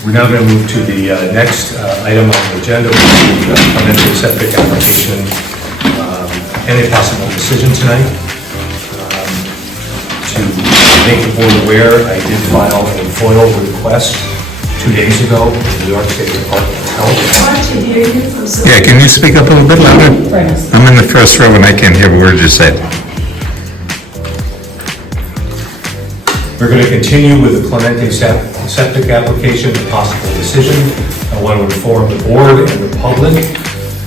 We're now going to move to the next item on the agenda, which is the amended septic application. Any possible decision tonight? To make the board aware, I did file a FOIL request 2 days ago with the New York State Department of Health. Hard to hear you from so. Yeah, can you speak up a little bit louder? I'm in the first row and I can't hear a word you said. We're going to continue with the Clemente septic application and possible decision. I want to inform the board and the public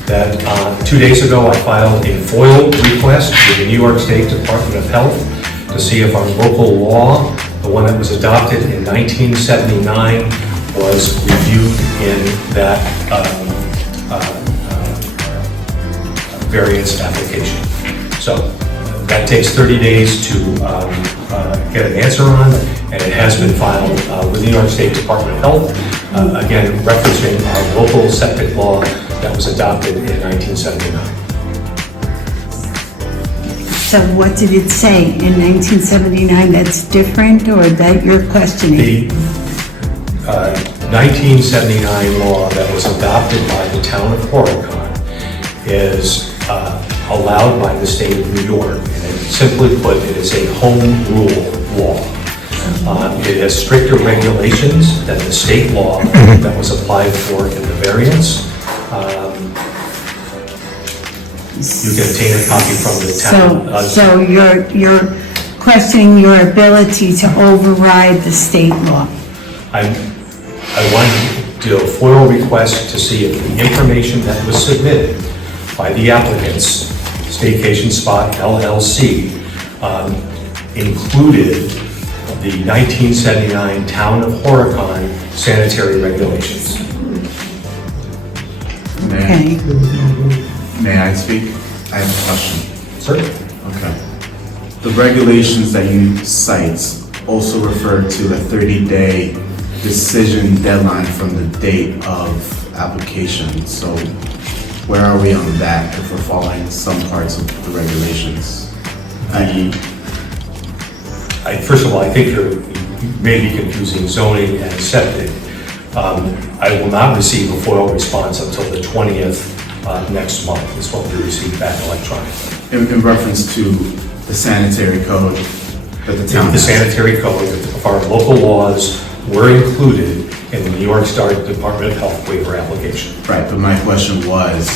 that 2 days ago I filed a FOIL request with the New York State Department of Health to see if our local law, the one that was adopted in 1979, was reviewed in that variance application. So that takes 30 days to get an answer on, and it has been filed with the New York State Department of Health, again referencing our local septic law that was adopted in 1979. So what did it say in 1979 that's different, or that you're questioning? The 1979 law that was adopted by the Town of Horicon is allowed by the state of New York, and simply put, it is a home rule law. It has stricter regulations than the state law that was applied for in the variance. You can obtain a copy from the town. So you're questioning your ability to override the state law? I wanted to do a FOIL request to see if the information that was submitted by the applicants, Staycation Spot LLC, included the 1979 Town of Horicon sanitary regulations. Okay. May I speak? I have a question. Sir? Okay. The regulations that you cite also refer to a 30-day decision deadline from the date of application. So where are we on that if we're following some parts of the regulations? First of all, I think you may be confusing zoning and septic. I will not receive a FOIL response until the 20th next month. Is what we receive back electronically. In reference to the sanitary code that the town The has. sanitary code of our local laws were included in the New York State Department of Health waiver application. Right, but my question was,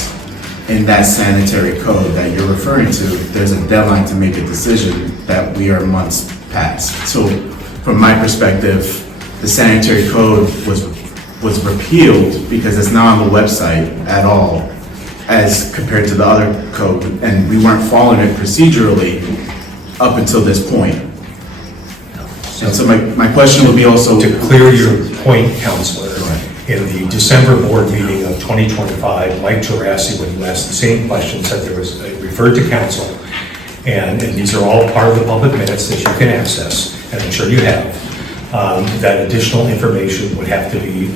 in that sanitary code that you're referring to, there's a deadline to make a decision that we are months past. So from my perspective, the sanitary code was repealed because it's not on the website at all as compared to the other code, and we weren't following it procedurally up until this point. And so my question would be also... To clear your point, Counselor, in the December board meeting of 2025, Mike Gerasi, when you asked the same question, said there was, referred to council, and these are all part of the public minutes that you can access, and I'm sure you have, that additional information would have to be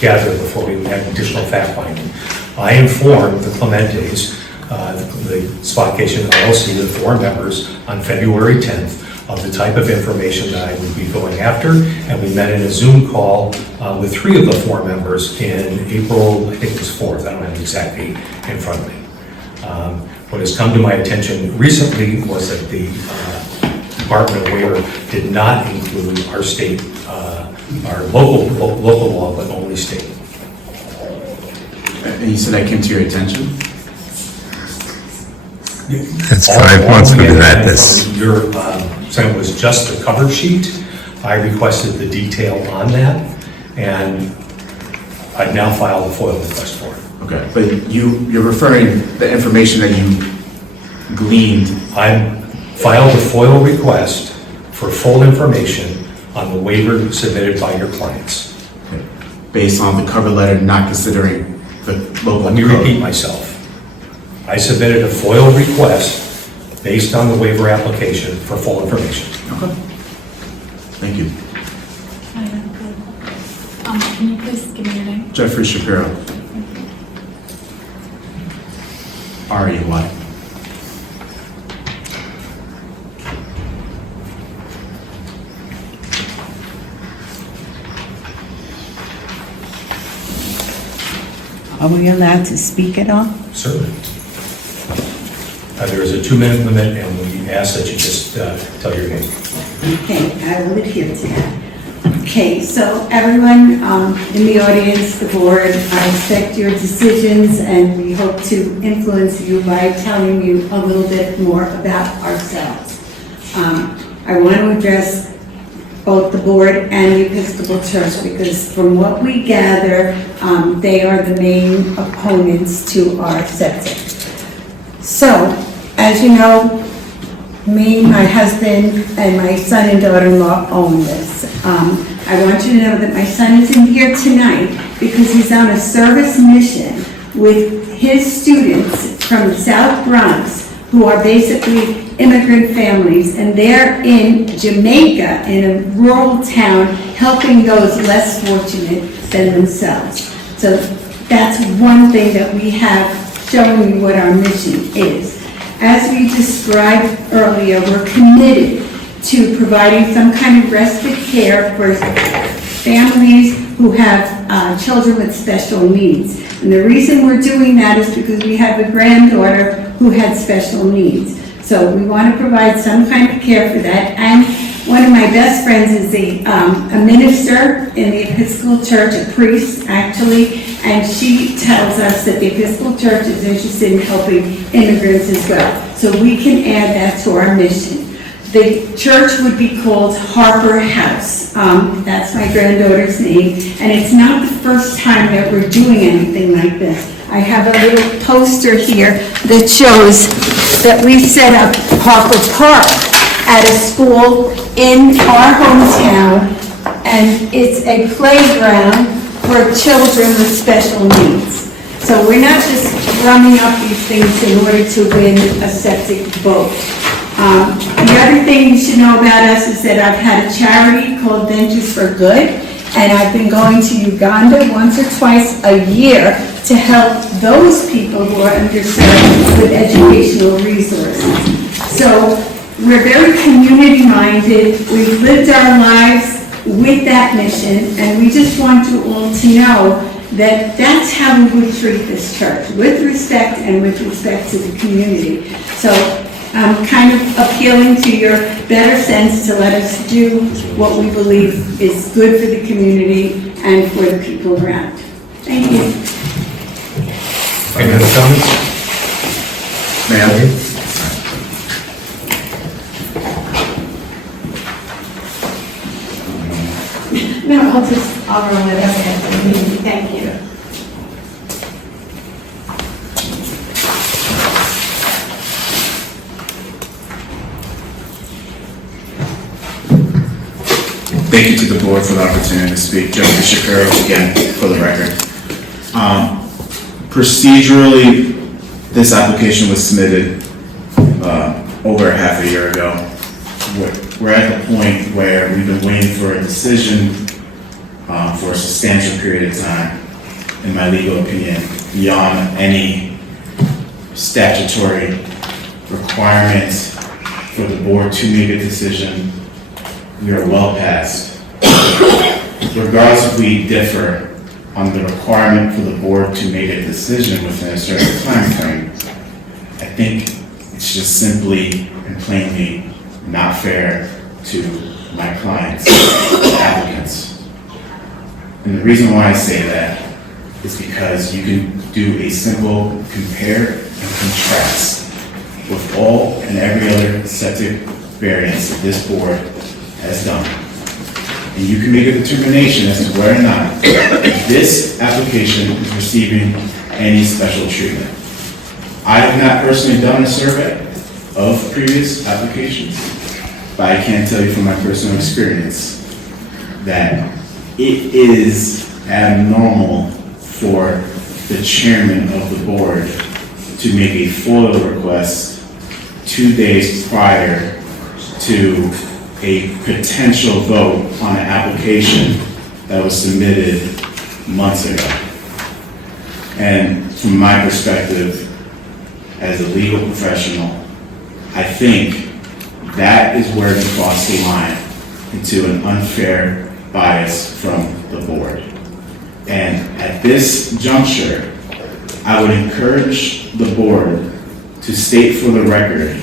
gathered before we had additional fact-finding. I informed the Clementes, the Spotcation LLC, the 4 members, on February 10th, of the type of information that I would be going after, and we met in a Zoom call with 3 of the 4 members in April, I think it was 4th, I don't have the exact date in front of me. What has come to my attention recently was that the Department of Waiver did not include our state, our local law, but only state. And you said that came to your attention? That's 5 months we had this. Your saying was just the cover sheet. I requested the detail on that, and I've now filed a FOIL request for it. Okay, but you're referring the information that you gleaned. I filed a FOIL request for full information on the waiver submitted by your clients. Okay, based on the cover letter, not considering the local Let me code. repeat myself. I submitted a FOIL request based on the waiver application for full information. Okay. Thank you. Can you please give me your name? Jeffrey Shapiro. R-E-Y. Are we allowed to speak at all? Certainly. There is a 2-minute limit, and we ask that you just tell your name. Okay, I will adhere to that. Okay, so everyone in the audience, the board, I respect your decisions, and we hope to influence you by telling you a little bit more about ourselves. I want to address both the board and the Episcopal Church, because from what we gather, they are the main opponents to our septic. So, as you know, me, my husband, and my son and daughter-in-law own this. I want you to know that my son is in here tonight because he's on a service mission with his students from the South Bronx, who are basically immigrant families, and they're in Jamaica, in a rural town, helping those less fortunate than themselves. So that's one thing that we have showing you what our mission is. As we described earlier, we're committed to providing some kind of respite care for families who have children with special needs. And the reason we're doing that is because we have a granddaughter who had special needs. So we want to provide some kind of care for that. And one of my best friends is a minister in the Episcopal Church, a priest actually, and she tells us that the Episcopal Church is interested in helping immigrants as well. So we can add that to our mission. The church would be called Harper House. That's my granddaughter's name. And it's not the first time that we're doing anything like this. I have a little poster here that shows that we set up Harper Park at a school in our hometown, and it's a playground for children with special needs. So we're not just drumming up these things in order to win a septic vote. The other thing you should know about us is that I've had a charity called Dentures for Good, and I've been going to Uganda once or twice a year to help those people who are underserved with educational resources. So we're very community-minded. We've lived our lives with that mission, and we just want you all to know that that's how we would treat this church, with respect and with respect to the community. So I'm kind of appealing to your better sense to let us do what we believe is good for the community and for the people around. Thank you. Any other comments? Ma'am? No, I'll roll it up at the meeting. Thank you. Thank you to the board for the opportunity to speak. Justice Shapiro again, for the record. Procedurally, this application was submitted over half a year ago. We're at the point where we've been waiting for a decision for a substantial period of time, in my legal opinion, beyond any statutory requirements for the board to make a decision. We are well past. Regardless if we differ on the requirement for the board to make a decision within a certain time frame, I think it's just simply and plainly not fair to my clients, applicants. And the reason why I say that is because you can do a simple compare and contrast with all and every other septic variance that this board has done. And you can make a determination as to whether or not this application is receiving any special treatment. I have not personally done a survey of previous applications, but I can tell you from my personal experience that it is abnormal for the chairman of the board to make a FOIL request 2 days prior to a potential vote on an application that was submitted months ago. And from my perspective, as a legal professional, I think that is where we cross the line into an unfair bias from the board. And at this juncture, I would encourage the board to state for the record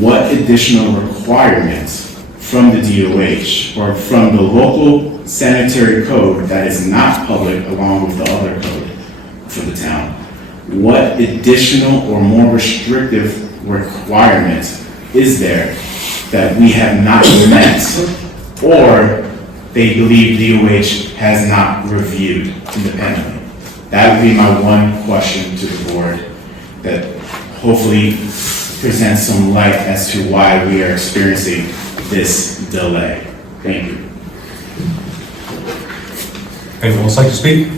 what additional requirements from the DOH or from the local sanitary code that is not public along with the other code for the town, what additional or more restrictive requirement is there that we have not met or they believe DOH has not reviewed independently? That would be my one question to the board that hopefully presents some light as to why we are experiencing this delay. Thank you. Anyone else like to speak?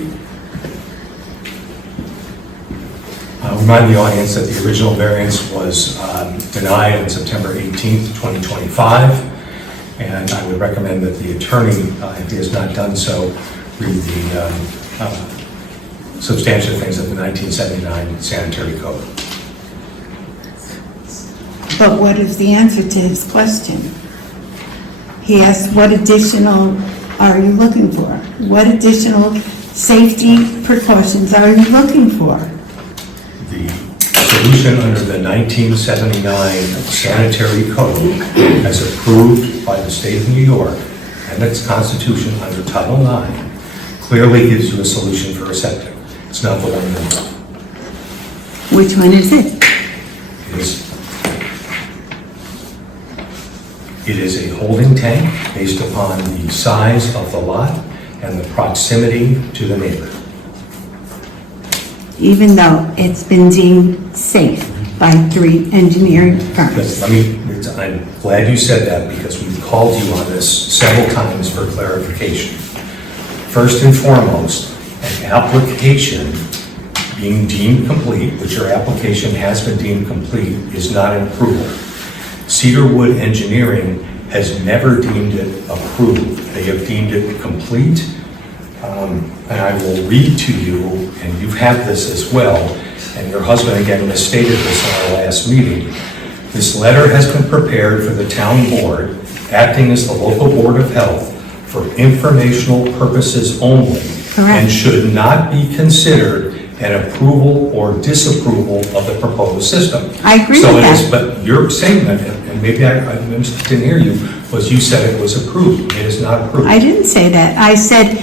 I'll remind the audience that the original variance was denied on September 18th, 2025, and I would recommend that the attorney, if he has not done so, read the substantial things of the 1979 Sanitary Code. But what is the answer to his question? He asked, what additional are you looking for? What additional safety precautions are you looking for? The solution under the 1979 Sanitary Code, as approved by the state of New York and its constitution under Title IX, clearly gives you a solution for a septic. It's not the one you want. Which one is it? It is a holding tank based upon the size of the lot and the proximity to the neighbor. Even though it's been deemed safe by 3 engineering firms. I'm glad you said that because we've called you on this several times for clarification. First and foremost, an application being deemed complete, which your application has been deemed complete, is not an approval. Cedarwood Engineering has never deemed it approved. They have deemed it complete. And I will read to you, and you've had this as well, and your husband again misstated this in our last meeting. This letter has been prepared for the town board, acting as the local board of health, for informational purposes only. Correct. And should not be considered an approval or disapproval of the proposed system. I agree with that. But your statement, and maybe I didn't hear you, was you said it was approved. It is not approved. I didn't say that. I said,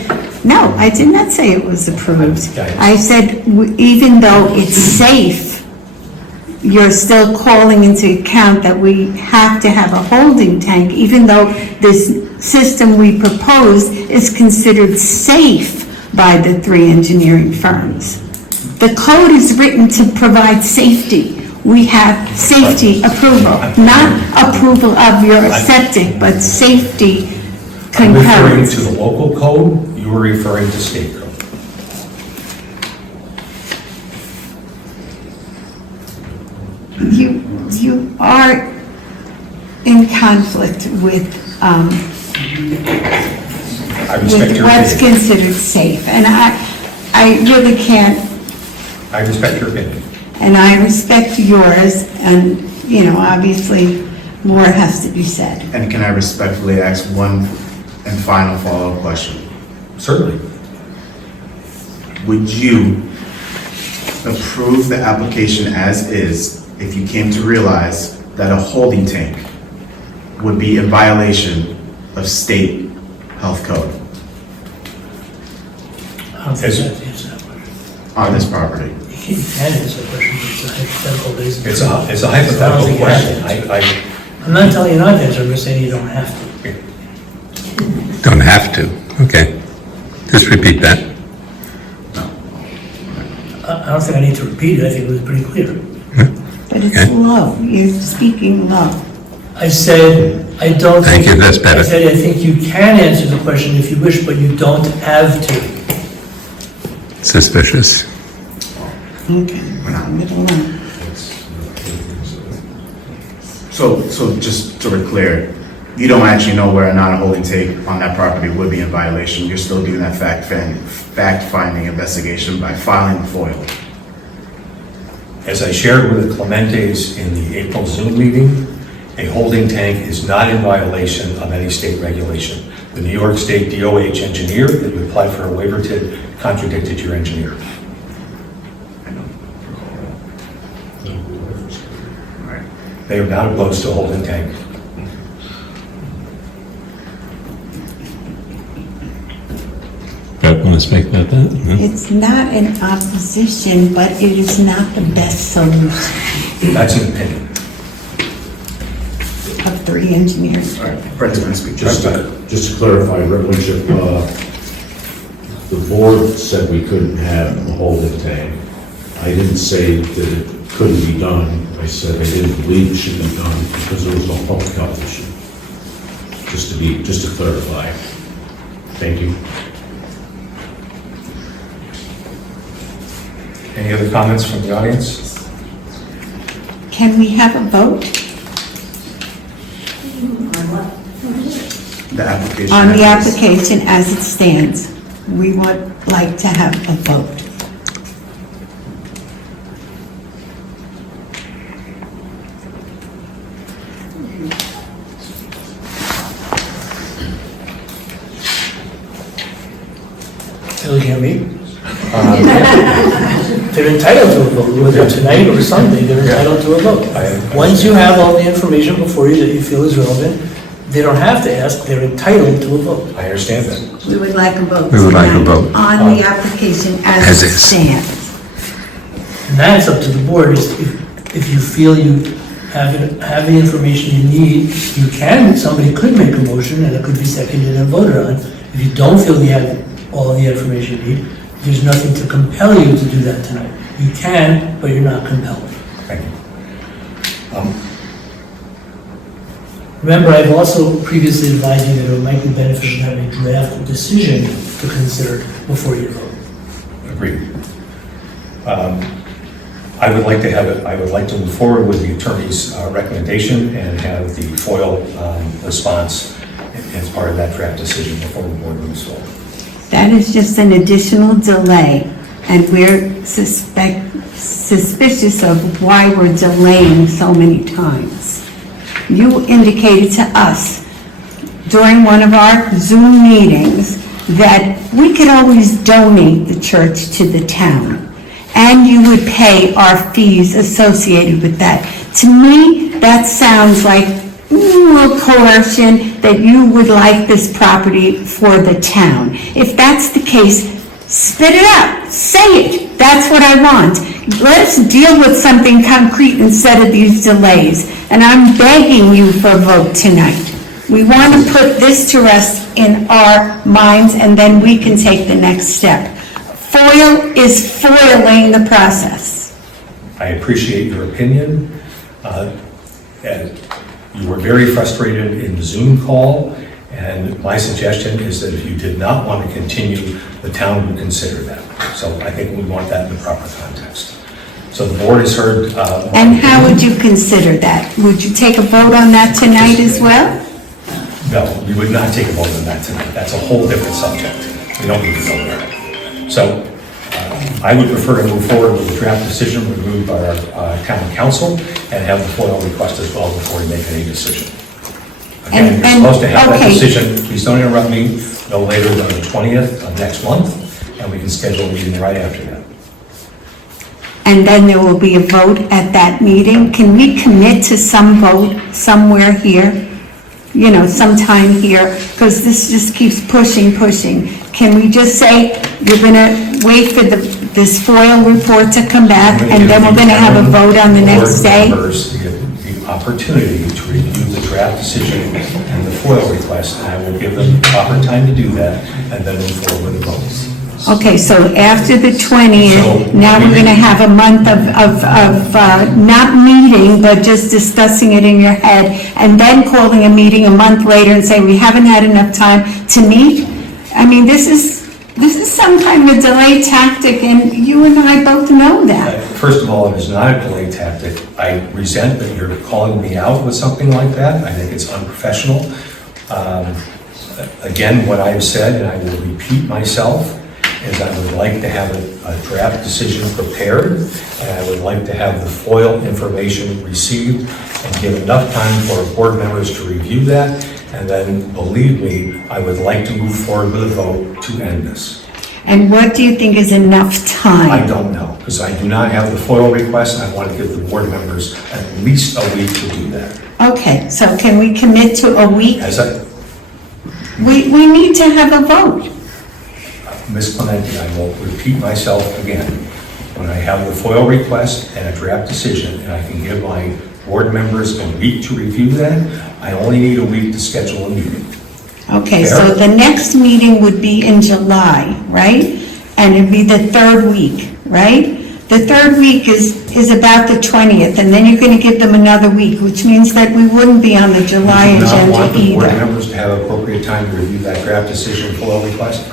no, I did not say it was approved. Okay. I said, even though it's safe, you're still calling into account that we have to have a holding tank, even though this system we propose is considered safe by the 3 engineering firms. The code is written to provide safety. We have safety approval, not approval of your septic, but safety I'm referring concurrence. to the local code, you were referring to state code. You are in conflict with I respect your what's opinion. considered safe, and I really can't, I respect your opinion. and I respect yours, and, you know, obviously, more has to be said. And can I respectfully ask one and final follow-up question? Certainly. Would you approve the application as is if you came to realize that a holding tank would be in violation of state health code I don't think that answers that question. on this property? You can answer that question, but it's a hypothetical basis. It's a hypothetical question. I'm not telling you not to answer, I'm just saying you don't have to. Don't have to. Okay. Just repeat that. I don't think I need to repeat it, I think it was pretty clear. But it's Okay. low, you're speaking low. I said, I don't think... Thank you, that's better. I said, I think you can answer the question if you wish, but you don't have to. Suspicious. Okay, middle one. So just so we're clear, you don't actually know whether or not a holding tank on that property would be in violation. You're still doing that fact-finding investigation by filing the FOIL. As I shared with the Clementes in the April Zoom meeting, a holding tank is not in violation of any state regulation. The New York State DOH engineer that you applied for a waiver to contradicted your engineer. They are not opposed to a holding tank. Brett, want to speak about that? No? It's not an opposition, but it is not the best solution That's an opinion. of 3 engineers. All right, Brett's going to speak. Just to clarify, Reverendship, the board said we couldn't have a holding tank. I didn't say that it couldn't be done. I said I didn't believe it should be done because there was no public health issue. Just to clarify. Thank you. Any other comments from the audience? Can we have a vote The application. on the application as it stands? We would like to have a vote. They're looking at me. They're entitled to a vote, whether tonight or Sunday, they're entitled to a vote. Once you have all the information before you that you feel is relevant, they don't have to ask, they're entitled to a vote. I understand that. We would like a vote. We would like a tonight vote. on the application as As it is. stands. And that's up to the board, if you feel you have the information you need, you can, somebody could make a motion and it could be seconded and voted on. If you don't feel you have all the information you need, there's nothing to compel you to do that tonight. You can, but you're not compelled. Thank you. Remember, I've also previously advised you that it might be beneficial to have a draft decision to consider before you vote. Agreed. I would like to have it, I would like to move forward with the attorney's recommendation and have the FOIL response as part of that draft decision before the board moves forward. That is just an additional delay, and we're suspicious of why we're delaying so many times. You indicated to us during one of our Zoom meetings that we could always donate the church to the town, and you would pay our fees associated with that. To me, that sounds like a coercion that you would like this property for the town. If that's the case, spit it out, say it, that's what I want. Let's deal with something concrete instead of these delays. And I'm begging you for a vote tonight. We want to put this to rest in our minds, and then we can take the next step. FOIL is foiling the process. I appreciate your opinion. And you were very frustrated in the Zoom call, and my suggestion is that if you did not want to continue, the town would consider that. So I think we want that in the proper context. So the board has heard. And how would you consider that? Would you take a vote on that tonight as well? No, we would not take a vote on that tonight. That's a whole different subject. We don't need to go there. So I would prefer to move forward with the draft decision reviewed by our town council and have the FOIL request as well before we make any decision. Again, we're supposed to have that okay. decision, please don't interrupt me, no later than the 20th of next month, and we can schedule a meeting right after that. And then there will be a vote at that meeting. Can we commit to some vote somewhere here? You know, sometime here, because this just keeps pushing. Can we just say, you're gonna wait for this FOIL report to come back, and then we're gonna have a vote on the next day? Board members the opportunity to review the draft decision and the FOIL request, and I will give them the proper time to do that, and then move forward with the votes. Okay, so after the 20th, now we're gonna have a month of not meeting, but just discussing it in your head, and then calling a meeting a month later and saying, we haven't had enough time to meet? I mean, this is some kind of delay tactic, and you and I both know that. First of all, it is not a delay tactic. I resent that you're calling me out with something like that. I think it's unprofessional. Again, what I have said, and I will repeat myself, is I would like to have a draft decision prepared, and I would like to have the FOIL information received and give enough time for board members to review that, and then, believe me, I would like to move forward with a vote to end this. And what do you think is enough time? I don't know, because I do not have the FOIL request, and I want to give the board members at least a week to do that. Okay, so can we commit to a week? As I, We need to have a vote. Ms. Clementi, I will repeat myself again. When I have the FOIL request and a draft decision, and I can give my board members a week to review that, I only need a week to schedule a meeting. Okay, Fair. so the next meeting would be in July, right? And it'd be the third week, right? The third week is about the 20th, and then you're going to give them another week, which means that we wouldn't be on the July Do you not agenda want the board either. members to have appropriate time to review that draft decision FOIL request?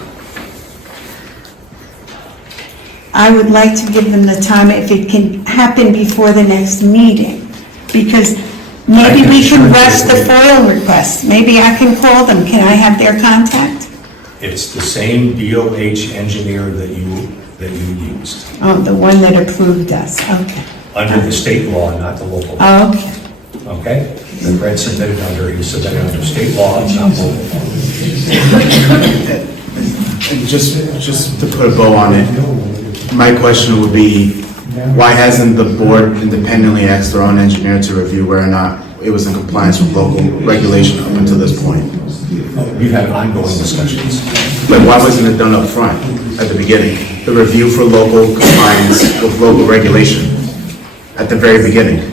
I would like to give them the time if it can happen before the next meeting, because maybe can we can assure rush you the that FOIL request. Maybe I can call them. Can I have their contact? It's the same DOH engineer that you used, Oh, the one that approved us, okay. under the state law, not the local law. Okay. Okay? The Brett submitted under, he submitted under state law, not local. And just to put a bow on it, my question would be, why hasn't the board independently asked their own engineer to review whether or not it was in compliance with local regulation up until this point? We've had ongoing discussions. But why wasn't it done up front, at the beginning? The review for local compliance with local regulation, at the very beginning?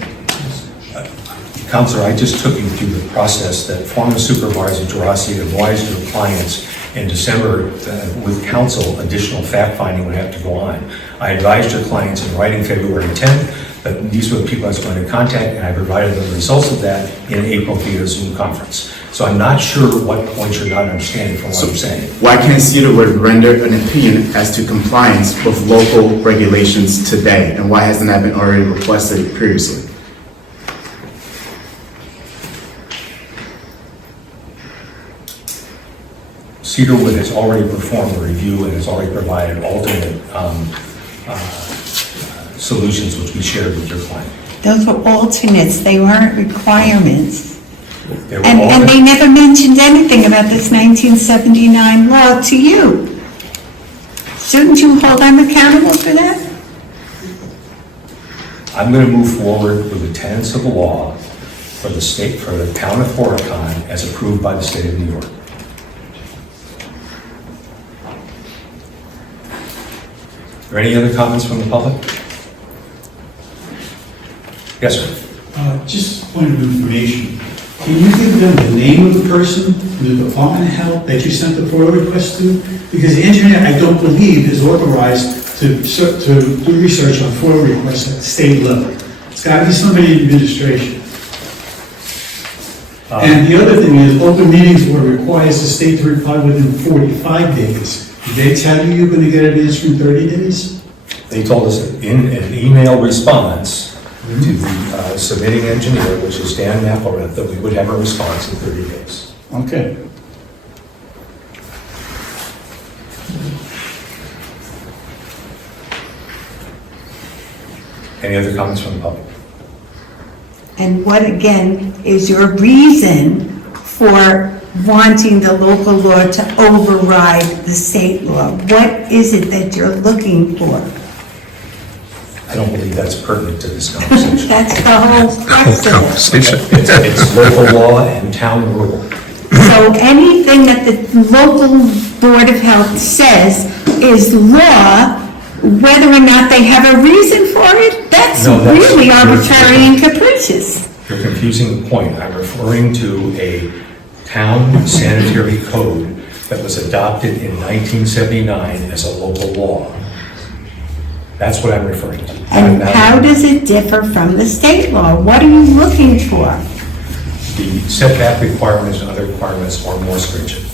Counselor, I just took you through the process that former Supervisor Gerasi advised your clients in December with council, additional fact-finding would have to go on. I advised your clients in writing February 10th that these were the people I was going to contact, and I provided them the results of that in April via Zoom conference. So I'm not sure what points you're not understanding from what I'm saying. Why can't CEDA render an opinion as to compliance with local regulations today? And why hasn't that been already requested previously? Cedarwood has already performed a review and has already provided alternate solutions which we shared with your client. Those were alternates, they weren't requirements. They were And alternate- they never mentioned anything about this 1979 law to you. Shouldn't you hold them accountable for that? I'm going to move forward with the tenets of the law for the state, for the town of Horicon as approved by the state of New York. Are there any other comments from the public? Yes, sir. Just a point of information. Can you give them the name of the person in the Department of Health that you sent the FOIL request to? Because the engineer, I don't believe, is authorized to do research on FOIL requests at the state level. It's got to be somebody in administration. And the other thing is, open meetings law requires the state to reply within 45 days. Did they tell you you're going to get an answer in 30 days? They told us in an email response to the submitting engineer, which is Dan Napleroth, that we would have a response in 30 days. Okay. Any other comments from the public? And what, again, is your reason for wanting the local law to override the state law? What is it that you're looking for? I don't believe that's pertinent to this conversation. That's the whole crux of it. Conversation. It's local law and town rule. So anything that the local Board of Health says is law, whether or not they have a reason for it, that's No, that's- really arbitrary and capricious. You're confusing the point. I'm referring to a town sanitary code that was adopted in 1979 as a local law. That's what I'm referring to. And how does it differ from the state law? What are you looking for? The setback requirements and other requirements are more stringent.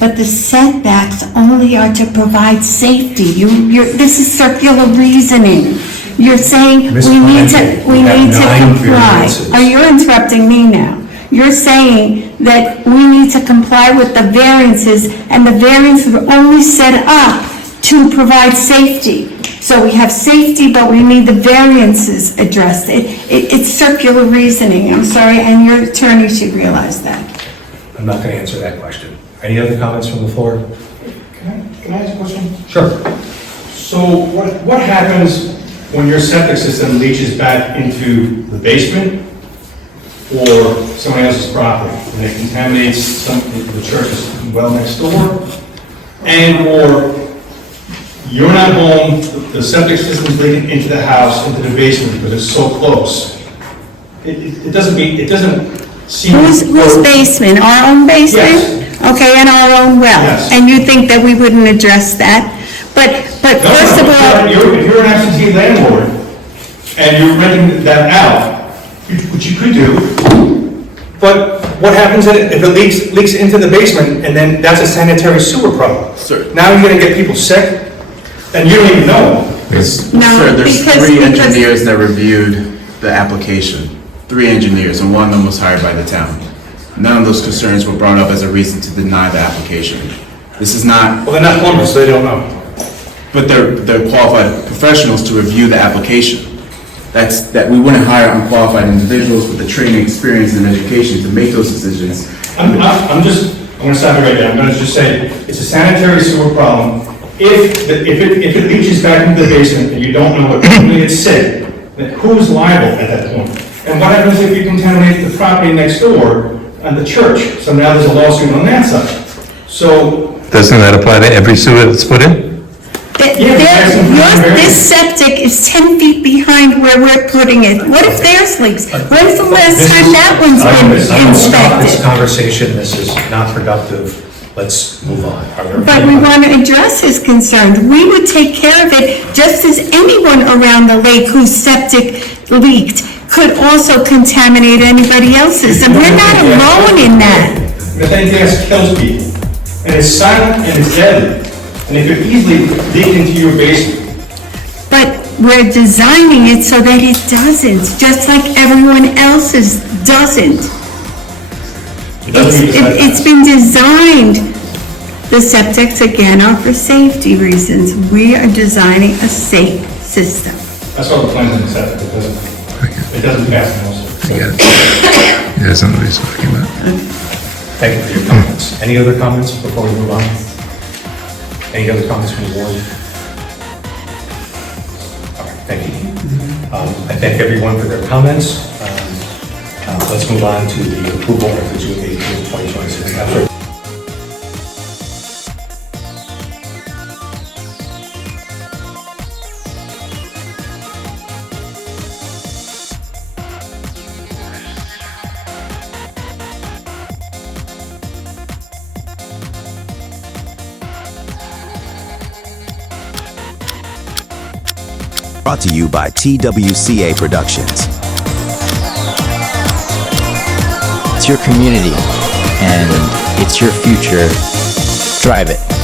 But the setbacks only are to provide safety. This is circular reasoning. You're saying Ms. we need Clementi, to we have 9 comply. variances. Oh, you're interrupting me now. You're saying that we need to comply with the variances, and the variances were only set up to provide safety. So we have safety, but we need the variances addressed. It's circular reasoning, I'm sorry, and your attorney should realize that. I'm not going to answer that question. Any other comments from the floor? Can Can I ask a question? Sure. So what happens when your septic system leaches back into the basement or someone else's property? And it contaminates the church's well next door? And/or you're not home, the septic system's leaking into the house, into the basement because it's so close. It doesn't seem... Whose basement? Our own basement? Yes. Okay, and our own well? Yes. And you think that we wouldn't address that? But first of all... If you're an absentee landlord and you're renting that out, which you could do, but what happens if it leaks into the basement and then that's a sanitary sewer problem? Sir. Now you're gonna get people sick and you don't even know. No, Sir, there's because- three because- engineers that reviewed the application. 3 engineers, and one of them was hired by the town. None of those concerns were brought up as a reason to deny the application. This is not, Well, they're not plumbers, so they don't know. but they're qualified professionals to review the application. That we wouldn't hire unqualified individuals with the training, experience, and education to make those decisions. I'm gonna stop you right there. I'm gonna just say, it's a sanitary sewer problem. If it leaches back into the basement and you don't know what, when it's sick, then who's liable at that point? And what happens if you contaminate the property next door and the church? So now there's a lawsuit on that side. So, Doesn't that apply to every sewer that's put in? This septic is 10 feet behind where we're putting it. What if theirs leaks? When's the last time that one's been Stop this inspected? conversation, this is not productive, let's move on. Are there But we want to address his concerns. We would take care of it just as anyone around the lake whose septic leaked could also contaminate anybody else's, and we're not alone in that. methane gas kills people, and it's silent and it's deadly, and it could easily leak into your basement. But we're designing it so that it doesn't, just like everyone else's doesn't. It doesn't mean It's been designed, the septics again are for safety reasons. We are designing a safe system. That's all the plans in the septic, it doesn't pass muster. I get it. He doesn't know what he's talking about. Thank you for your comments. Any other comments before we move on? Any other comments from the board? All right, thank you. I thank everyone for their comments. Let's move on to the approval of the June 18, 2026 calendar. Brought to you by TWCA Productions. It's your community, and it's your future. Drive it.